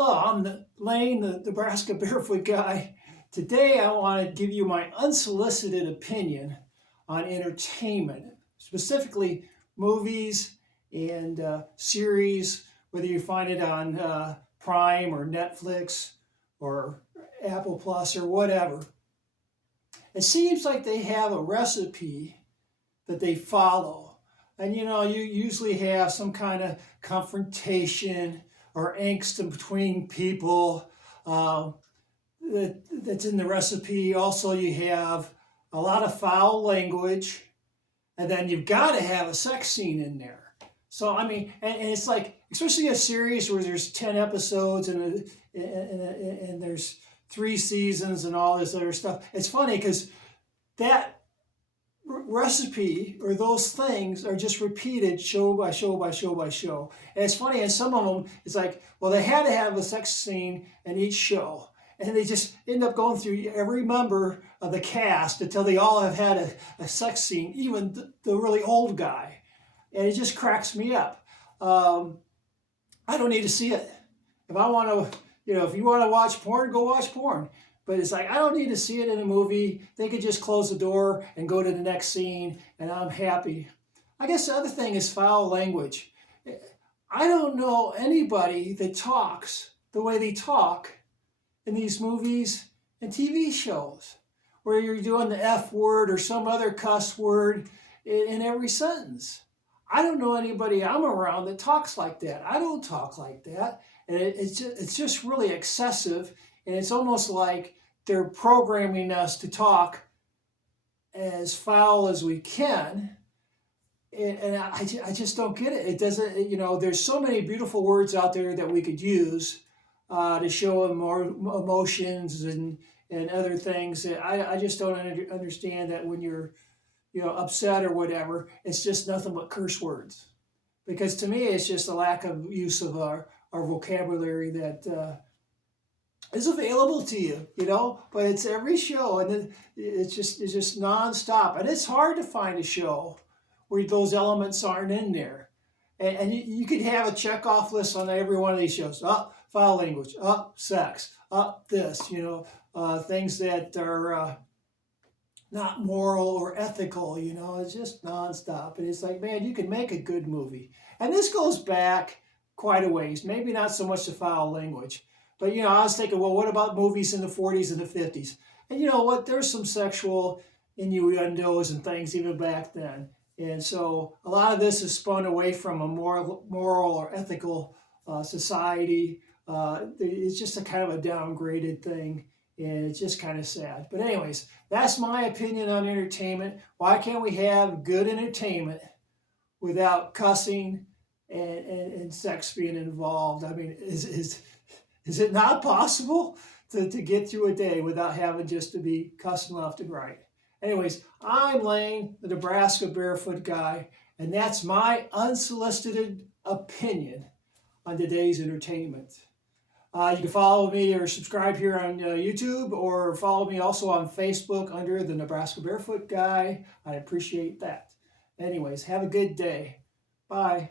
Hello, I'm Lane, the Nebraska Barefoot Guy. Today I want to give you my unsolicited opinion on entertainment, specifically movies and series, whether you find it on Prime or Netflix or Apple Plus or whatever. It seems like they have a recipe that they follow. And you usually have some kind of confrontation or angst in between people that's in the recipe. Also, you have a lot of foul language, and then you've got to have a sex scene in there. So, I mean, and it's like, especially a series where there's 10 episodes and there's 3 seasons and all this other stuff. It's funny because that recipe or those things are just repeated show by show by show by show. And it's funny, and some of them, it's like, well, they had to have a sex scene in each show. And they just end up going through every member of the cast until they all have had a sex scene, even the really old guy. And it just cracks me up. I don't need to see it. If I want to, if you want to watch porn, go watch porn. But it's like, I don't need to see it in a movie. They could just close the door and go to the next scene, and I'm happy. I guess the other thing is foul language. I don't know anybody that talks the way they talk in these movies and TV shows, where you're doing the F word or some other cuss word in every sentence. I don't know anybody I'm around that talks like that. I don't talk like that. And it's just really excessive. And it's almost like they're programming us to talk as foul as we can. And I just don't get it. It doesn't, there's so many beautiful words out there that we could use to show more emotions and other things. I just don't understand that when you're, upset or whatever, it's just nothing but curse words. Because to me, it's just a lack of use of our vocabulary that is available to you, but it's every show, and it's just nonstop. And it's hard to find a show where those elements aren't in there. And you could have a checkoff list on every one of these shows. Foul language, sex, this, things that are not moral or ethical, it's just nonstop. And it's like, man, you can make a good movie. And this goes back quite a ways, maybe not so much the foul language. But, I was thinking, well, what about movies in the 40s and the 50s? And you know what? There's some sexual innuendos and things even back then. And so a lot of this is spun away from a moral or ethical society. It's just a kind of a downgraded thing. And it's just kind of sad. But anyways, that's my opinion on entertainment. Why can't we have good entertainment without cussing and sex being involved? I mean, is it not possible to get through a day without having just to be cussing left and right? Anyways, I'm Lane, the Nebraska Barefoot Guy, and that's my unsolicited opinion on today's entertainment. You can follow me or subscribe here on YouTube, or follow me also on Facebook under the Nebraska Barefoot Guy. I appreciate that. Anyways, have a good day. Bye.